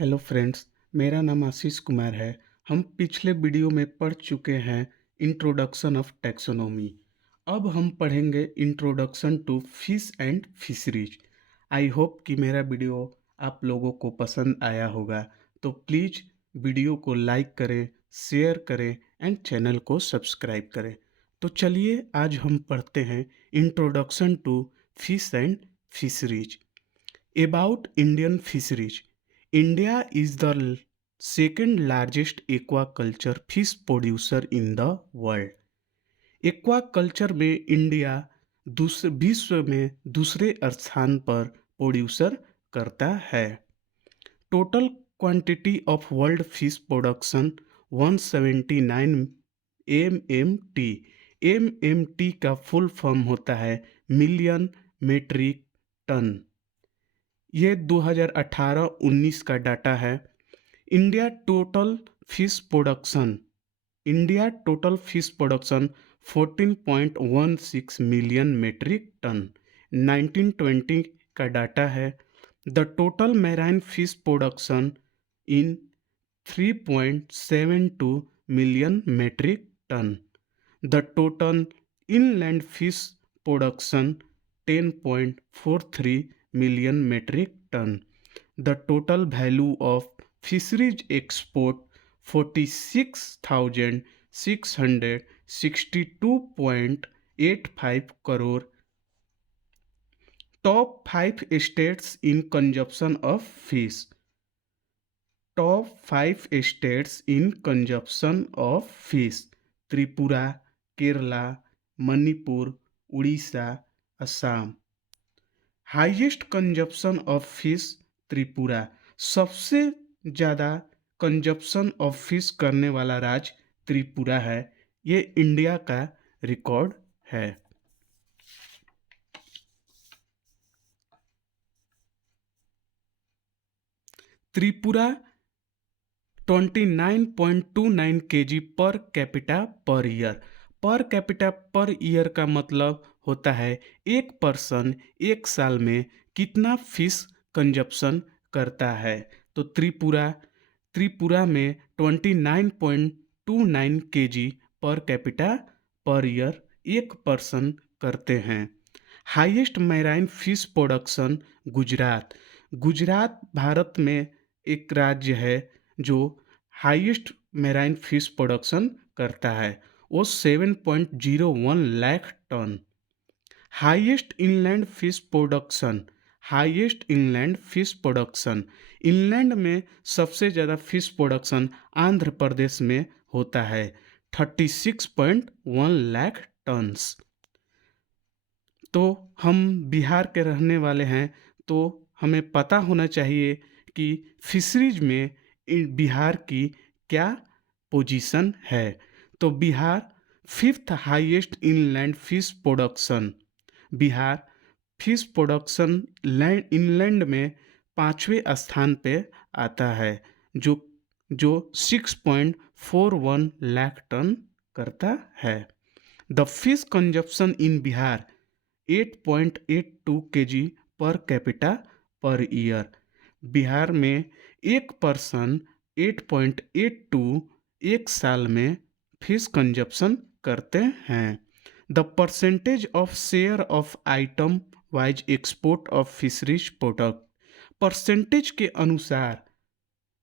Hello friends, मेरा नाम आशीष कुमार है। हम पिछले वीडियो में पढ़ चुके हैं इंट्रोडक्शन ऑफ टैक्सोनॉमी। अब हम पढ़ेंगे introduction to fish and fisheries. I hope कि मेरा वीडियो आप लोगों को पसंद आया होगा, तो प्लीज़ वीडियो को लाइक करें, शेयर करें एंड चैनल को सब्सक्राइब करें। तो चलिए आज हम पढ़ते हैं introduction to fish and fisheries. About Indian fisheries. India is the second largest aquaculture fish producer in the world. Aquaculture में इंडिया विश्व में दूसरे स्थान पर प्रोड्यूसर करता है। Total quantity of world fish production 179 MMT। MMT का फुल फॉर्म होता है मिलियन मेट्रिक टन। ये 2018-19 का डाटा है। India total fish production India total fish production 14.16 million metric ton 1920 का डाटा है। The total marine fish production in 3.72 million metric ton. The total inland fish production 10.43 million metric ton. The total value of fisheries export 46,662.85 crore. Top 5 states in consumption of fish. Top 5 states in consumption of fish: Tripura, Kerala, Manipur, Orissa, Assam. Highest consumption of fish Tripura. सबसे ज़्यादा consumption of fish करने वाला राज्य त्रिपुरा है। ये India का record है। Tripura 29.29 kg per capita per year. Per capita per year का मतलब होता है एक पर्सन एक साल में कितना फिश कंजप्शन करता है। तो त्रिपुरा में 29.29 kg per capita per year एक पर्सन करते हैं। Highest marine fish production Gujarat. Gujarat Bharat में एक राज्य है जो हाईएस्ट मैराइन फिश प्रोडक्शन करता है। वो 7.01 lakh ton. Highest inland fish production. Highest inland fish production. Inland में सबसे ज़्यादा फिश प्रोडक्शन आंध्र प्रदेश में होता है 36.1 लाख टन्स। तो हम बिहार के रहने वाले हैं, तो हमें पता होना चाहिए कि फिशरीज में बिहार की क्या पोजीशन है। तो Bihar 5th highest inland fish production. Bihar fish production inland में 5वें स्थान पे आता है, जो 6.41 लाख टन करता है। The fish consumption in Bihar 8.82 kg per capita per year. Bihar में एक पर्सन 8.82 एक साल में फिश कंजप्शन करते हैं। The percentage of share of item wise export of fisheries product. Percentage के अनुसार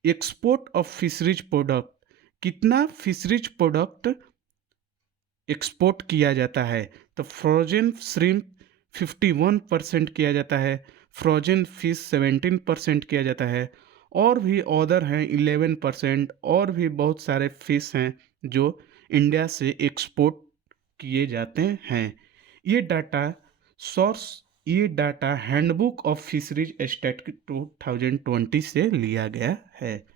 एक्सपोर्ट ऑफ फिशरीज प्रोडक्ट, कितना फिशरीज प्रोडक्ट एक्सपोर्ट किया जाता है। तो फ्रोजन श्रिम्प 51% किया जाता है, फ्रोजन फिश 17% किया जाता है, और भी अदर हैं 11%, और भी बहुत सारे फिश हैं जो इंडिया से एक्सपोर्ट किए जाते हैं। ये data handbook of fisheries stat 2020 से लिया गया है।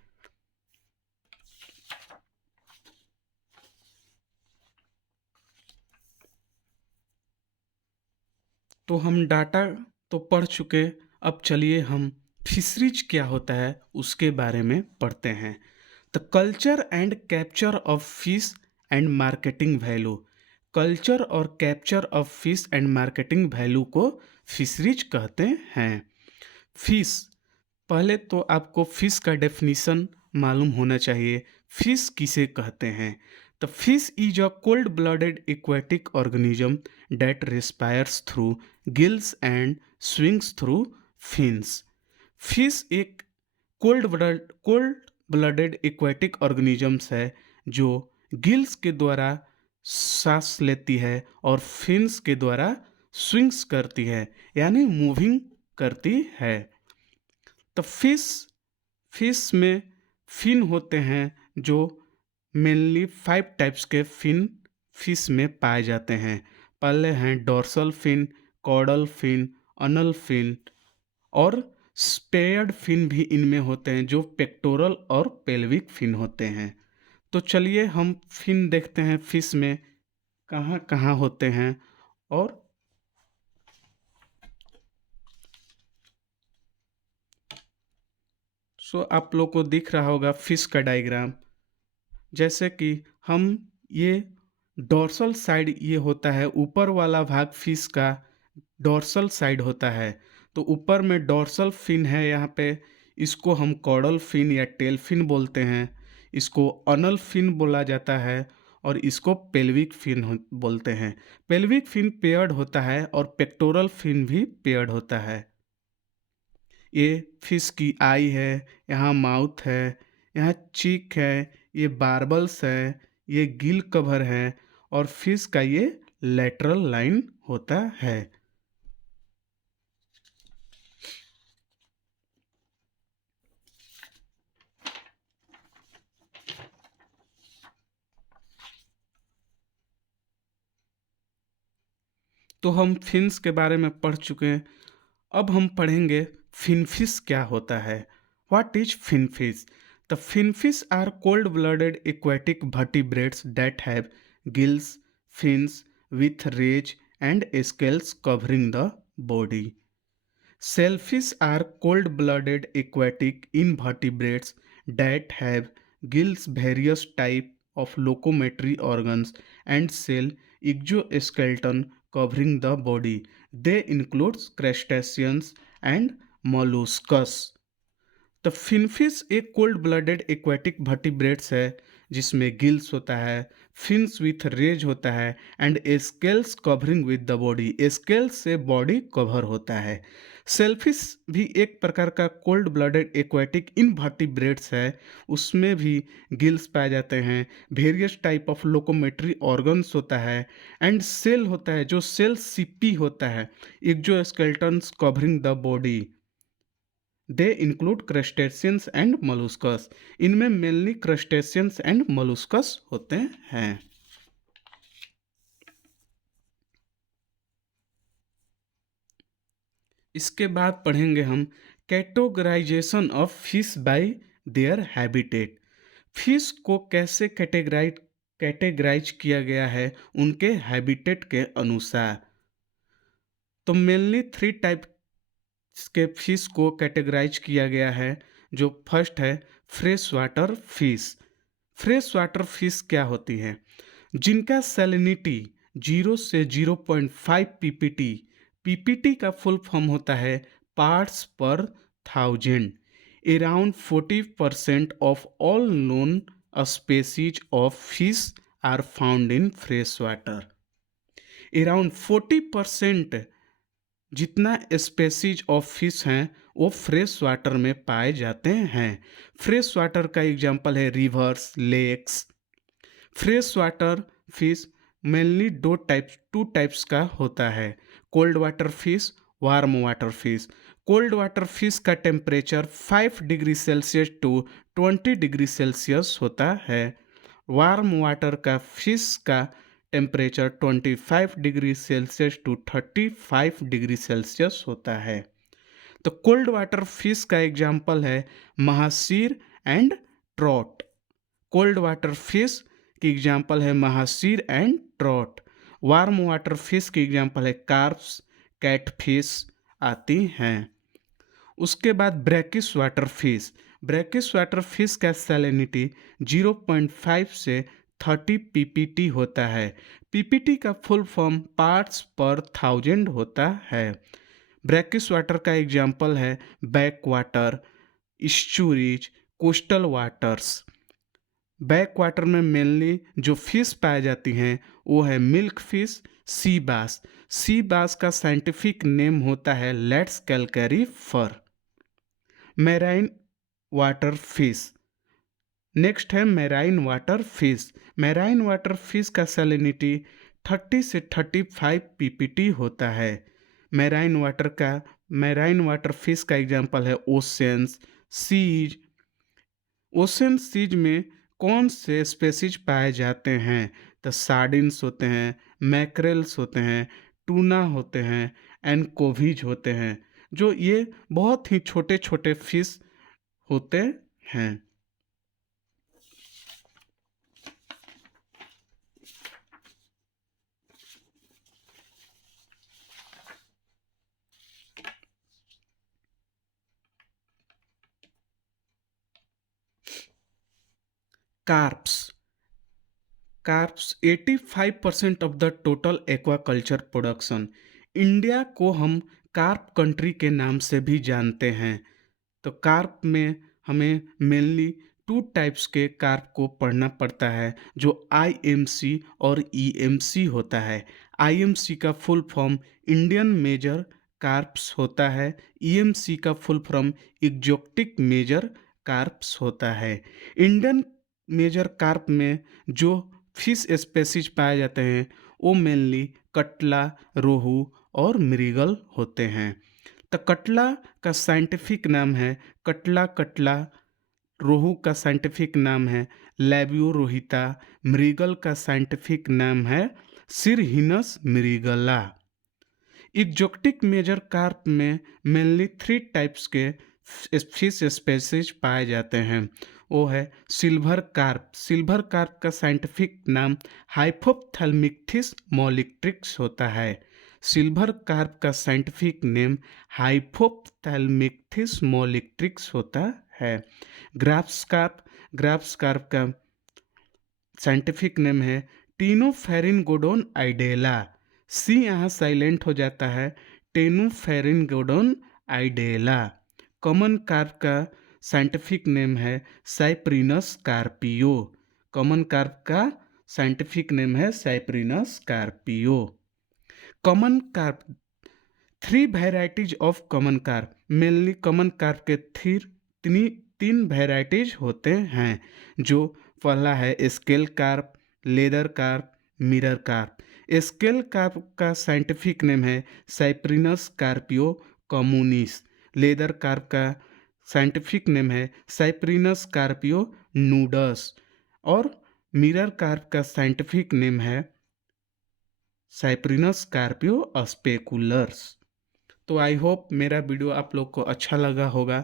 तो हम डाटा तो पढ़ चुके, अब चलिए हम फिशरीज क्या होता है उसके बारे में पढ़ते हैं। The culture and capture of fish and marketing value. Culture और capture of fish and marketing value को फिशरीज कहते हैं। फिश पहले तो आपको फिश का डेफिनेशन मालूम होना चाहिए। फिश किसे कहते हैं? The fish is a cold blooded aquatic organism that respires through gills and swings through fins. Fish एक कोल्ड ब्लडेड एक्वेटिक ऑर्गेनिजम्स है जो गिल्स के द्वारा सांस लेती है और फिन्स के द्वारा स्विंग्स करती है, यानी मूविंग करती है। तो फिश में फिन होते हैं जो मेनली 5 टाइप्स के फिन फिश में पाए जाते हैं। पहले हैं डोर्सल फिन, कॉर्डल फिन, अनल फिन और स्पेयर्ड फिन भी इनमें होते हैं जो पेक्टोरल और पेल्विक फिन होते हैं। तो चलिए हम फिन देखते हैं फिश में कहाँ कहाँ होते हैं। और आप लोग को दिख रहा होगा फिश का डायग्राम। जैसे कि हम ये डोर्सल साइड ये होता है, ऊपर वाला भाग फिश का डोर्सल साइड होता है। तो ऊपर में डोर्सल फिन है, यहाँ पे इसको हम कॉर्डल फिन या टेल फिन बोलते हैं। इसको अनल फिन बोला जाता है और इसको पेल्विक फिन बोलते हैं। पेल्विक फिन पेयर्ड होता है और पेक्टोरल फिन भी पेयर्ड होता है। ये फिश की आई है, यहाँ माउथ है, यहाँ चीक है, ये बार्बल्स है, ये गिल कवर है और फिश का ये लेटरल लाइन होता है। तो हम फिन्स के बारे में पढ़ चुके हैं। अब हम पढ़ेंगे फिनफिश क्या होता है। What is finfish? The finfish are cold blooded aquatic vertebrates that have gills, fins with rays and scales covering the body. Shellfish are cold-blooded aquatic invertebrates that have gills, various types of locomotory organs, and shell exoskeleton covering the body. They include crustaceans and molluscs. तो finfish एक cold blooded aquatic vertebrates है जिसमें gills होता है, fins with raise होता है and scales covering with the body. Scales से body cover होता है। सेलफिश भी एक प्रकार का कोल्ड ब्लडेड एक्वेटिक इनवर्टिब्रेट्स है, उसमें भी गिल्स पाए जाते हैं, वेरियस टाइप ऑफ लोकोमेट्री ऑर्गन्स होता है एंड सेल होता है जो सेल सिपी होता है, exoskeletons covering the body. They include crustaceans and molluscs. इनमें मेनली क्रस्टेशियंस एंड मोलुस्कस होते हैं। इसके बाद पढ़ेंगे हम categorisation of fish by their habitat. Fish को कैसे कैटेगराइज किया गया है उनके हैबिटेट के अनुसार। तो मेनली 3 टाइप के फिश को कैटेगराइज किया गया है। जो फर्स्ट है fresh water fish. Fresh water fish क्या होती है? जिनका सैलिनिटी 0 से 0.5 पीपीटी। पीपीटी का फुल फॉर्म होता है parts per thousand. Around 40% of all known species of fish are found in fresh water. Around 40% जितना स्पेसीज ऑफ फिश हैं वो फ्रेश वाटर में पाए जाते हैं। फ्रेश वाटर का एग्जांपल है rivers, lakes. Fresh water fish mainly 2 types का होता है, cold water fish, warm water fish. Cold water fish का temperature 5 degree Celsius to 20 degree Celsius होता है। वार्म वाटर का फिश का temperature 25 degree Celsius to 35 degree Celsius होता है। तो कोल्ड वाटर फिश का एग्जाम्पल है mahseer and trout. Cold water fish की एग्जाम्पल है mahseer and trout. Warm water fish की एग्जाम्पल है कार्प्स, कैटफिश आती हैं। उसके बाद brackish water fish. Brackish water fish का सैलिनिटी 0.5 से 30 पीपीटी होता है। पीपीटी का full form parts per thousand होता है। ब्रैकिश वाटर का एग्जाम्पल है back water, storage, coastal waters. Back water में मेनली जो फिश पाई जाती हैं वो है मिल्क फिश, सी बास। सी बास का साइंटिफिक नेम होता है Lates calcarifer. Marine water fish. Next है marine water fish. Marine water fish का सैलिनिटी 30 से 35 पीपीटी होता है। मैराइन वाटर फिश का एग्जांपल है ओशंस, सीज। ओशन सीज में कौन से स्पेसीज पाए जाते हैं? तो सार्डिन्स होते हैं, मैकरेल्स होते हैं, टूना होते हैं, एनकोविज होते हैं, जो ये बहुत ही छोटे छोटे फिश होते हैं। Carps. Carps 85% of the total aquaculture production. India को हम कार्प कंट्री के नाम से भी जानते हैं। तो कार्प में हमें मेनली 2 टाइप्स के कार्प को पढ़ना पड़ता है, जो आईएमसी और ईएमसी होता है। आईएमसी का full form Indian major carps होता है। ईएमसी का full form exotic major carps होता है। इंडियन मेजर कार्प में जो फिश स्पेसीज पाए जाते हैं वो मेनली कटला, रोहू और मृगल होते हैं। तो कटला का साइंटिफिक नाम है कटला कटला। रोहू का साइंटिफिक नाम है लैबियो रोहिता। मृगल का साइंटिफिक नाम है सिरहिनस मृगला। एक्जोटिक मेजर कार्प में मेनली 3 टाइप्स के फिश स्पेसीज पाए जाते हैं। वो है सिल्वर कार्प। सिल्वर कार्प का साइंटिफिक नाम हाइपोप्थैल्मिक्थिस मोलिक्ट्रिक्स होता है। सिल्वर कार्प का साइंटिफिक नेम हाइपोप्थैल्मिक्थिस मोलिक्ट्रिक्स होता है। Graphs carp. ग्राफ्स कार्प का साइंटिफिक नेम है टीनोफेरिनगोडोन आइडेला। सी यहाँ साइलेंट हो जाता है, टेनोफेरिनगोडोन आइडेला। कॉमन कार्प का साइंटिफिक नेम है साइप्रिनस कार्पियो। कॉमन कार्प का साइंटिफिक नेम है Cyprinus Carpio. Common carp 3 varieties of common carp. Mainly common carp के तीन वेराइटीज होते हैं, जो पहला है scale carp, leather carp, mirror carp. Scale carp का साइंटिफिक नेम है Cyprinus Carpio communis. Leather carp का साइंटिफिक नेम है साइप्रिनस कार्पियो नूडस। और मिरर कार्प का साइंटिफिक नेम है साइप्रिनस कार्पियो स्पेकुलर्स। तो आई होप मेरा वीडियो आप लोग को अच्छा लगा होगा।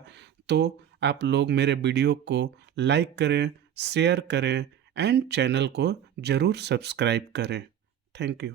तो आप लोग मेरे वीडियो को लाइक करें, शेयर करें एंड चैनल को ज़रूर सब्सक्राइब करें। Thank you.